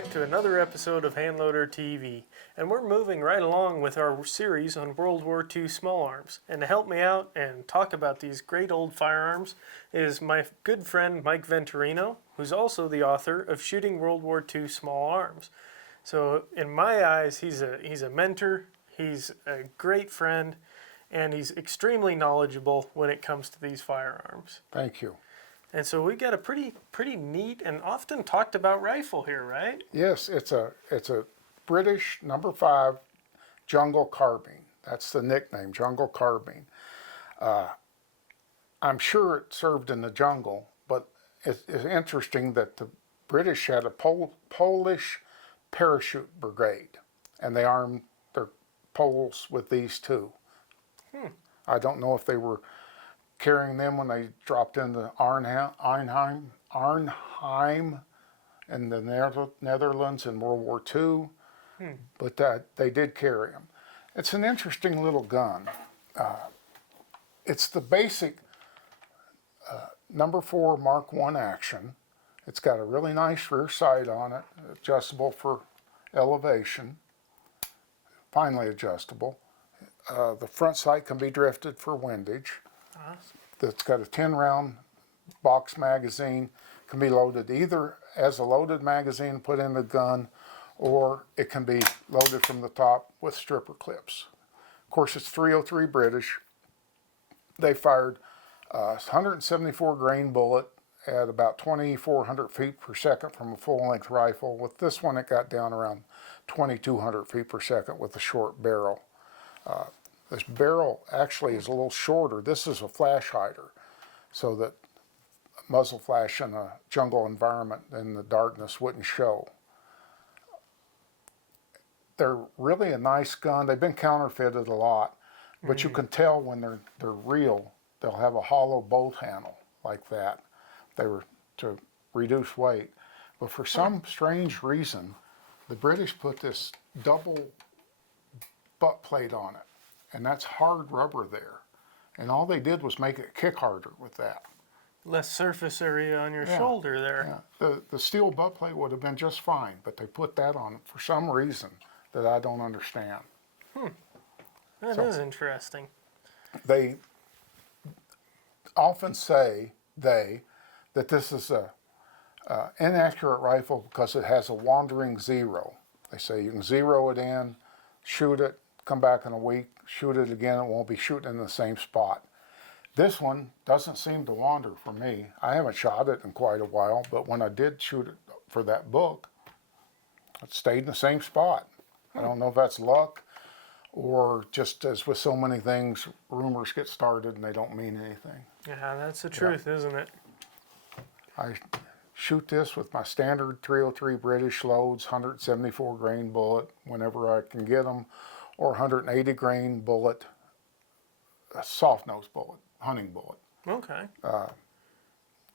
back to another episode of Handloader TV, and we're moving right along with our series on World War II small arms. And to help me out and talk about these great old firearms is my good friend Mike Venturino, who's also the author of Shooting World War II Small Arms. So in my eyes, he's a mentor, he's a great friend, and he's extremely knowledgeable when it comes to these firearms. Thank you. And so we got a pretty neat and often talked about rifle here, right? Yes, it's a British #5 Jungle Carbine. That's the nickname, Jungle Carbine. I'm sure it served in the jungle, but it's interesting that the British had a Polish parachute brigade, and they armed their Poles with these too. I don't know if they were carrying them when they dropped into Arnhem in the Netherlands in World War II, but they did carry them. It's an interesting little gun. It's the basic #4 Mark I action. It's got a really nice rear sight on it, adjustable for elevation, finely adjustable. The front sight can be drifted for windage. It's got a 10-round box magazine. Can be loaded either as a loaded magazine put in the gun, or it can be loaded from the top with stripper clips. Of course, it's 303 British. They fired a 174 grain bullet at about 2,400 feet per second from a full-length rifle. With this one, it got down around 2,200 feet per second with a short barrel. This barrel actually is a little shorter. This is a flash hider, so that muzzle flash in a jungle environment in the darkness wouldn't show. They're really a nice gun. They've been counterfeited a lot, but you can tell when they're real. They'll have a hollow bolt handle like that. They were to reduce weight. But for some strange reason, the British put this double butt plate on it. And that's hard rubber there. And all they did was make it kick harder with that. Less surface area on your shoulder there. Yeah. The steel butt plate would have been just fine, but they put that on for some reason that I don't understand. That is interesting. They often say that this is a inaccurate rifle because it has a wandering zero. They say you can zero it in, shoot it, come back in a week, shoot it again, it won't be shooting in the same spot. This one doesn't seem to wander for me. I haven't shot it in quite a while, but when I did shoot it for that book, it stayed in the same spot. I don't know if that's luck or just as with so many things, rumors get started and they don't mean anything. Yeah, that's the truth, isn't it? I shoot this with my standard 303 British loads, 174 grain bullet whenever I can get them, or 180 grain bullet, a soft nose bullet, hunting bullet. Okay.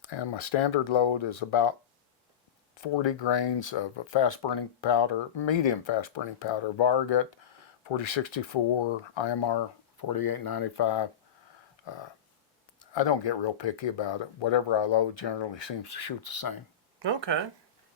And my standard load is about 40 grains of a fast burning powder, medium fast burning powder, Varget 4064, IMR 4895. I don't get real picky about it. Whatever I load generally seems to shoot the same. Okay.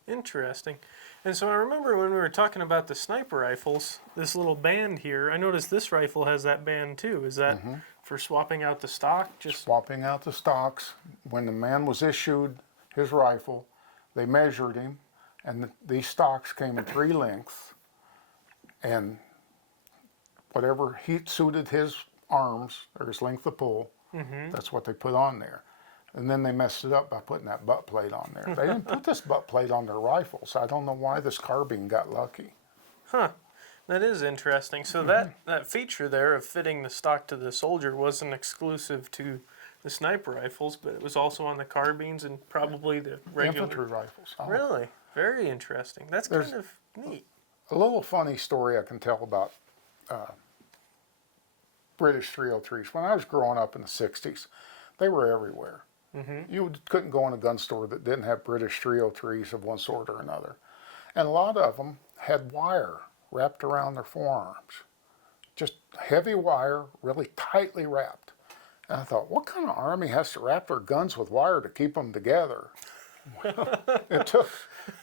Interesting. And so I remember when we were talking about the sniper rifles, this little band here, I noticed this rifle has that band too. Is that for swapping out the stock? Just swapping out the stocks. When the man was issued his rifle, they measured him, and these stocks came in 3 lengths, and whatever heat suited his arms or his length of pull, that's what they put on there. And then they messed it up by putting that butt plate on there. They didn't put this butt plate on their rifles. I don't know why this carbine got lucky. Huh. That is interesting. So that feature there of fitting the stock to the soldier wasn't exclusive to the sniper rifles, but it was also on the carbines and probably the regular infantry rifles. Oh. Really? Very interesting. That's kind of neat. A little funny story I can tell about British 303s. When I was growing up in the 60s, they were everywhere. You couldn't go in a gun store that didn't have British 303s of one sort or another. And a lot of them had wire wrapped around their forearms. Just heavy wire, really tightly wrapped. And I thought, what kind of army has to wrap their guns with wire to keep them together? It took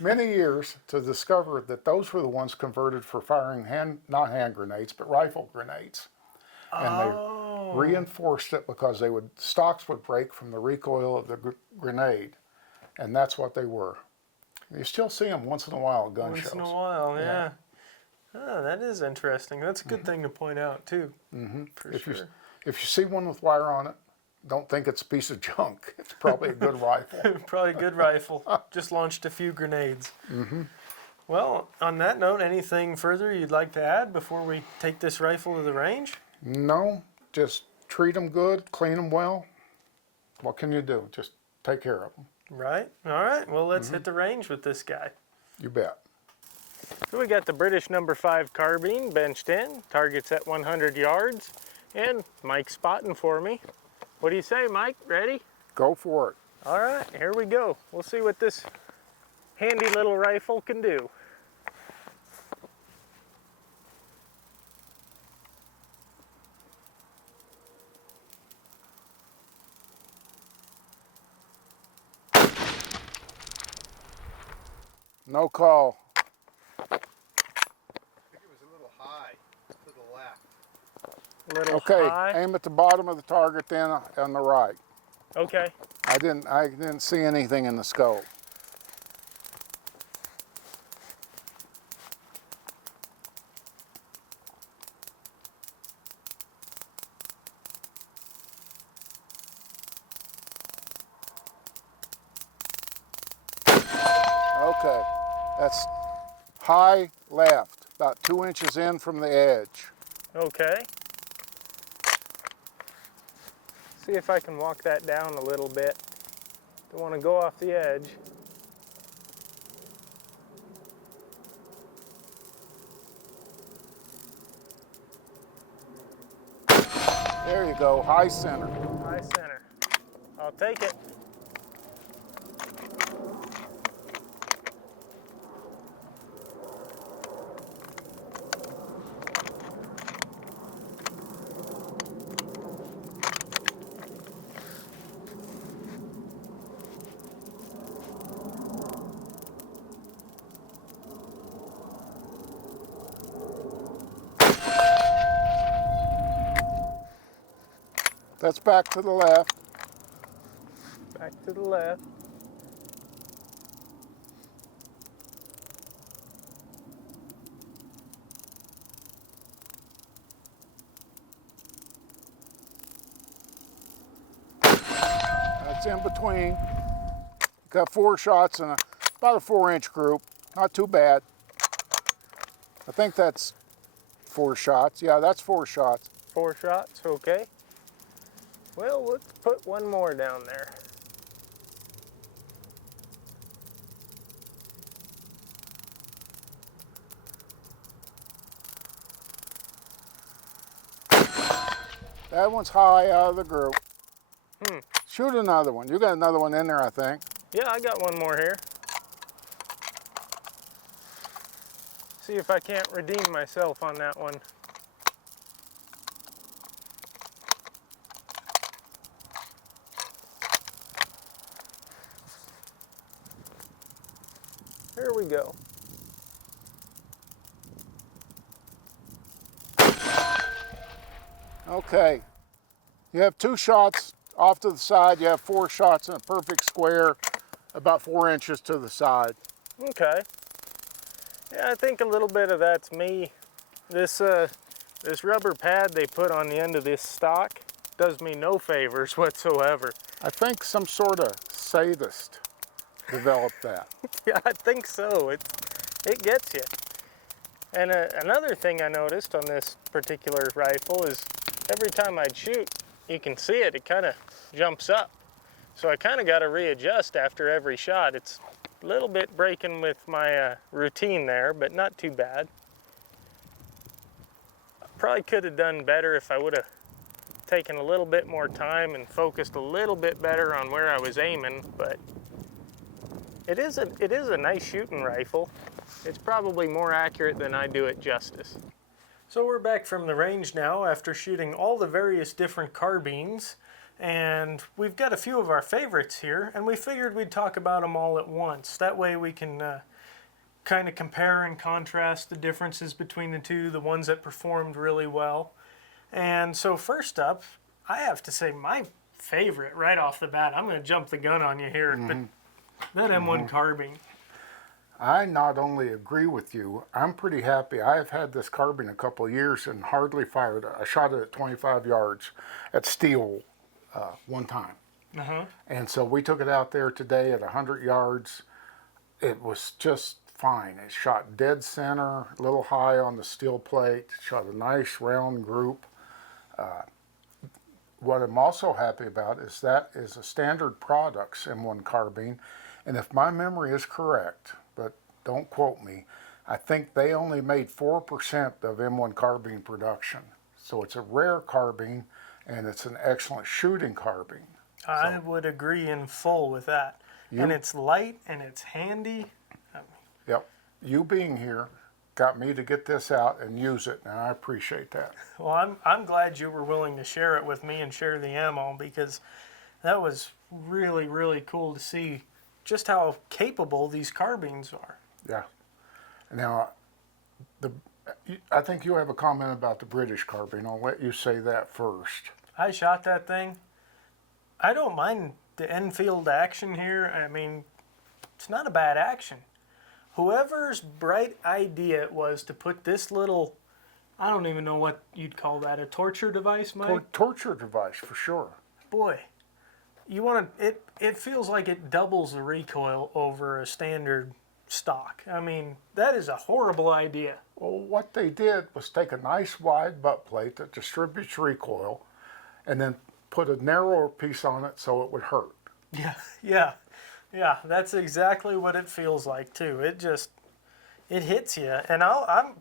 many years to discover that those were the ones converted for firing not hand grenades, but rifle grenades. And they reinforced it because stocks would break from the recoil of the grenade, and that's what they were. You still see them once in a while at gun shows. Once in a while, yeah. Oh, that is interesting. That's a good thing to point out too. For sure. If you see one with wire on it, don't think it's a piece of junk. It's probably a good rifle. Probably a good rifle. Just launched a few grenades. Well, on that note, anything further you'd like to add before we take this rifle to the range? No, just treat them good, clean them well. What can you do? Just take care of them. Right. All right. Well, let's hit the range with this guy. You bet. So we got the British No. 5 carbine benched in, targets at 100 yards, and Mike's spotting for me. What do you say, Mike? Ready? Go for it. All right, here we go. We'll see what this handy little rifle can do. No call. I think it was a little high to the left. Little Okay, high. aim at the bottom of the target then on the right. Okay. I didn't see anything in the scope. Okay, that's high left, about 2 inches in from the edge. Okay. See if I can walk that down a little bit. Don't want to go off the edge. There you go, high center. High center. I'll take it. That's back to the left. Back to the left. That's in between. Got 4 shots in about a 4-inch group. Not too bad. I think that's 4 shots. Yeah, that's 4 shots. 4 shots, okay. Well, let's put one more down there. That one's high out of the group. Shoot another one. You got another one in there, I think. Yeah, I got one more here. See if I can't redeem myself on that one. Here we go. Okay. You have 2 shots off to the side. You have 4 shots in a perfect square, about 4 inches to the side. Okay. Yeah, I think a little bit of that's me. This rubber pad they put on the end of this stock does me no favors whatsoever. I think some sort of sadist developed that. Yeah, I think so. It gets you. And another thing I noticed on this particular rifle is every time I'd shoot, you can see it kind of jumps up. So I kind of got to readjust after every shot. It's a little bit breaking with my routine there, but not too bad. Probably could have done better if I would have taken a little bit more time and focused a little bit better on where I was aiming, but it is a nice shooting rifle. It's probably more accurate than I do it justice. So we're back from the range now after shooting all the various different carbines. And we've got a few of our favorites here, and we figured we'd talk about them all at once. That way we can kind of compare and contrast the differences between the two, the ones that performed really well. And so first up, I have to say my favorite right off the bat, I'm going to jump the gun on you here, but that M1 carbine. I not only agree with you, I'm pretty happy. I have had this carbine a couple of years and hardly fired it. I shot it at 25 yards at steel one time. And so we took it out there today at 100 yards. It was just fine. It shot dead center, a little high on the steel plate, shot a nice round group. What I'm also happy about is that is a Standard Products M1 carbine, and if my memory is correct, but don't quote me, I think they only made 4% of M1 carbine production. So it's a rare carbine, and it's an excellent shooting carbine. I would agree in full with that. And it's light and it's handy. Yep. You being here got me to get this out and use it, and I appreciate that. Well, I'm glad you were willing to share it with me and share the ammo, because that was really, really cool to see just how capable these carbines are. Yeah. Now, I think you have a comment about the British carbine. I'll let you say that first. I shot that thing. I don't mind the Enfield action here. I mean, it's not a bad action. Whoever's bright idea it was to put this little, I don't even know what you'd call that, a torture device, Mike? Torture device, for sure. Boy, you want to, it feels like it doubles the recoil over a standard stock. I mean, that is a horrible idea. Well, what they did was take a nice wide butt plate that distributes recoil and then put a narrower piece on it so it would hurt. Yeah, that's exactly what it feels like too. It hits you, and I'm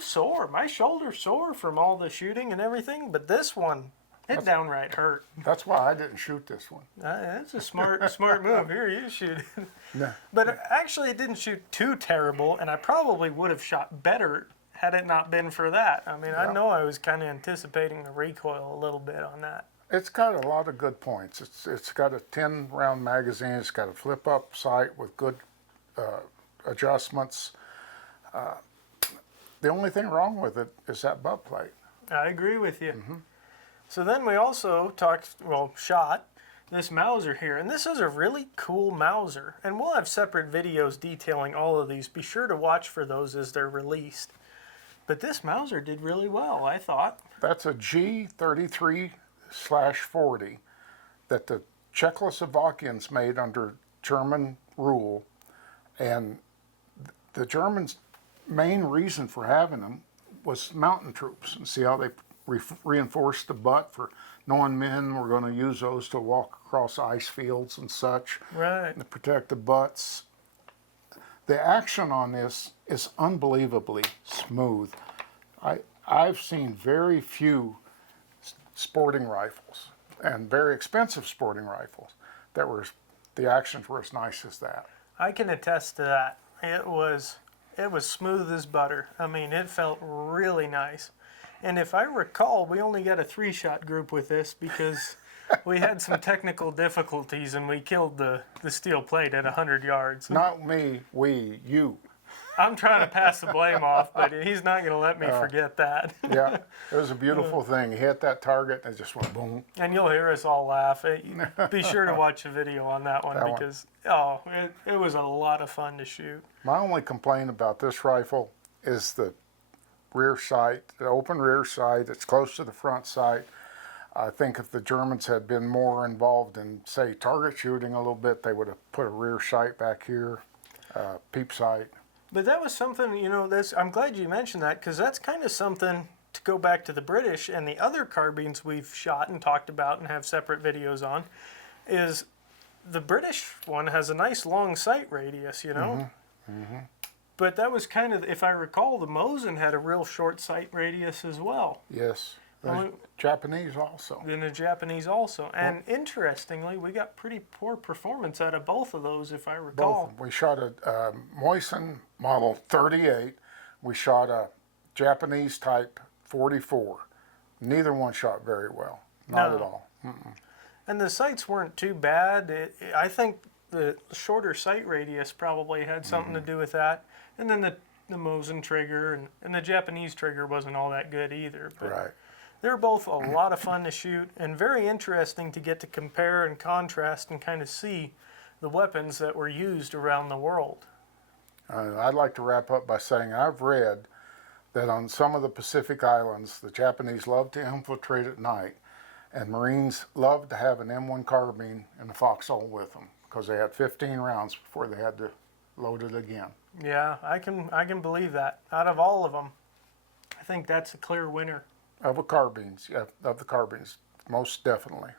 sore. My shoulder's sore from all the shooting and everything, but this one, it downright hurt. That's why I didn't shoot this one. That's a smart move. Here, you shoot it. No. But actually, it didn't shoot too terrible, and I probably would have shot better had it not been for that. I mean, I know I was kind of anticipating the recoil a little bit on that. It's got a lot of good points. It's got a 10-round magazine. It's got a flip-up sight with good adjustments. The only thing wrong with it is that butt plate. I agree with you. So then we also shot this Mauser here, and this is a really cool Mauser, and we'll have separate videos detailing all of these. Be sure to watch for those as they're released. But this Mauser did really well, I thought. That's a G33/40 that the Czechoslovakians made under German rule, and the Germans' main reason for having them was mountain troops. And see how they reinforced the butt for knowing men were going to use those to walk across ice fields and such, Right. to protect the butts. The action on this is unbelievably smooth. I've seen very few sporting rifles and very expensive sporting rifles that were, the actions were as nice as that. I can attest to that. It was smooth as butter. I mean, it felt really nice. And if I recall, we only got a 3-shot group with this because we had some technical difficulties and we killed the steel plate at 100 yards. Not me, you. I'm trying to pass the blame off, but he's not going to let me forget that. Yeah, it was a beautiful thing. He hit that target and it just went boom. And you'll hear us all laugh. Be sure to watch the video on that one because it was a lot of fun to shoot. My only complaint about this rifle is the rear sight, the open rear sight. It's close to the front sight. I think if the Germans had been more involved in, say, target shooting a little bit, they would have put a rear sight back here, peep sight. But that was something, I'm glad you mentioned that, because that's kind of something to go back to the British and the other carbines we've shot and talked about and have separate videos on, is the British one has a nice long sight radius, But that was kind of, if I recall, the Mosin had a real short sight radius as well. Yes. The Japanese also. And the Japanese also. And interestingly, we got pretty poor performance out of both of those, if I recall. Both. We shot a Mosin model 38. We shot a Japanese type 44. Neither one shot very well. not No. at all. And the sights weren't too bad. I think the shorter sight radius probably had something to do with that. And then the Mosin trigger and the Japanese trigger wasn't all that good either. But Right. they're both a lot of fun to shoot and very interesting to get to compare and contrast and kind of see the weapons that were used around the world. I'd like to wrap up by saying I've read that on some of the Pacific Islands, the Japanese love to infiltrate at night, and Marines loved to have an M1 carbine in the foxhole with them because they had 15 rounds before they had to load it again. Yeah, I can believe that. Out of all of them, I think that's a clear winner. Of the carbines, yeah, of the carbines, most definitely.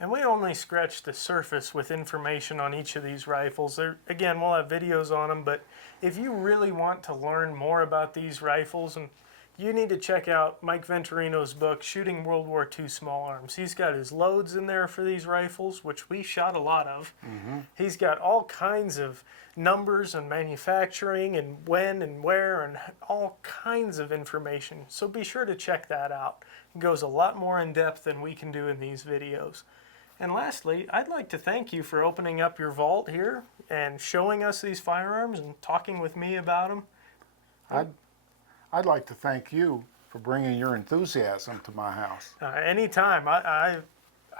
And we only scratched the surface with information on each of these rifles. Again, we'll have videos on them, but if you really want to learn more about these rifles, and you need to check out Mike Venturino's book, Shooting World War II Small Arms. He's got his loads in there for these rifles, which we shot a lot of. He's got all kinds of numbers and manufacturing and when and where and all kinds of information. So be sure to check that out. It goes a lot more in depth than we can do in these videos. And lastly, I'd like to thank you for opening up your vault here and showing us these firearms and talking with me about them. I'd like to thank you for bringing your enthusiasm to my house. Anytime. I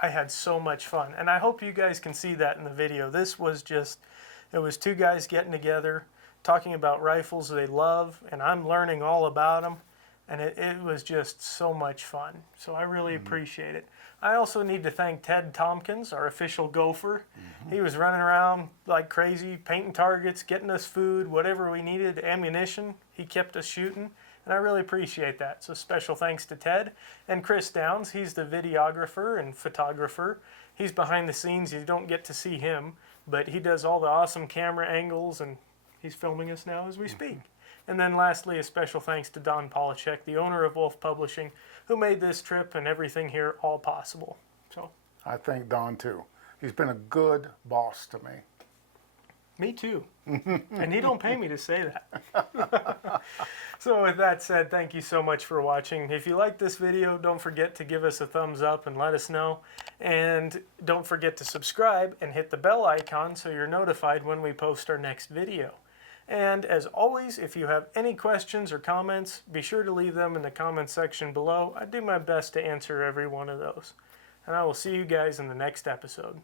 had so much fun. And I hope you guys can see that in the video. This was just, it was two guys getting together, talking about rifles they love, and I'm learning all about them. And it was just so much fun. So I really appreciate it. I also need to thank Ted Tompkins, our official gopher. He was running around like crazy, painting targets, getting us food, whatever we needed, ammunition. He kept us shooting. And I really appreciate that. So special thanks to Ted. And Chris Downs, he's the videographer and photographer. He's behind the scenes. You don't get to see him, but he does all the awesome camera angles, and he's filming us now as we speak. And then lastly, a special thanks to Don Polachek, the owner of Wolf Publishing, who made this trip and everything here all possible. So, I thank Don too. He's been a good boss to me. me too. And he don't pay me to say that. So with that said, thank you so much for watching. If you like this video, don't forget to give us a thumbs up and let us know. And don't forget to subscribe and hit the bell icon so you're notified when we post our next video. And as always, if you have any questions or comments, be sure to leave them in the comment section below. I do my best to answer every one of those. And I will see you guys in the next episode.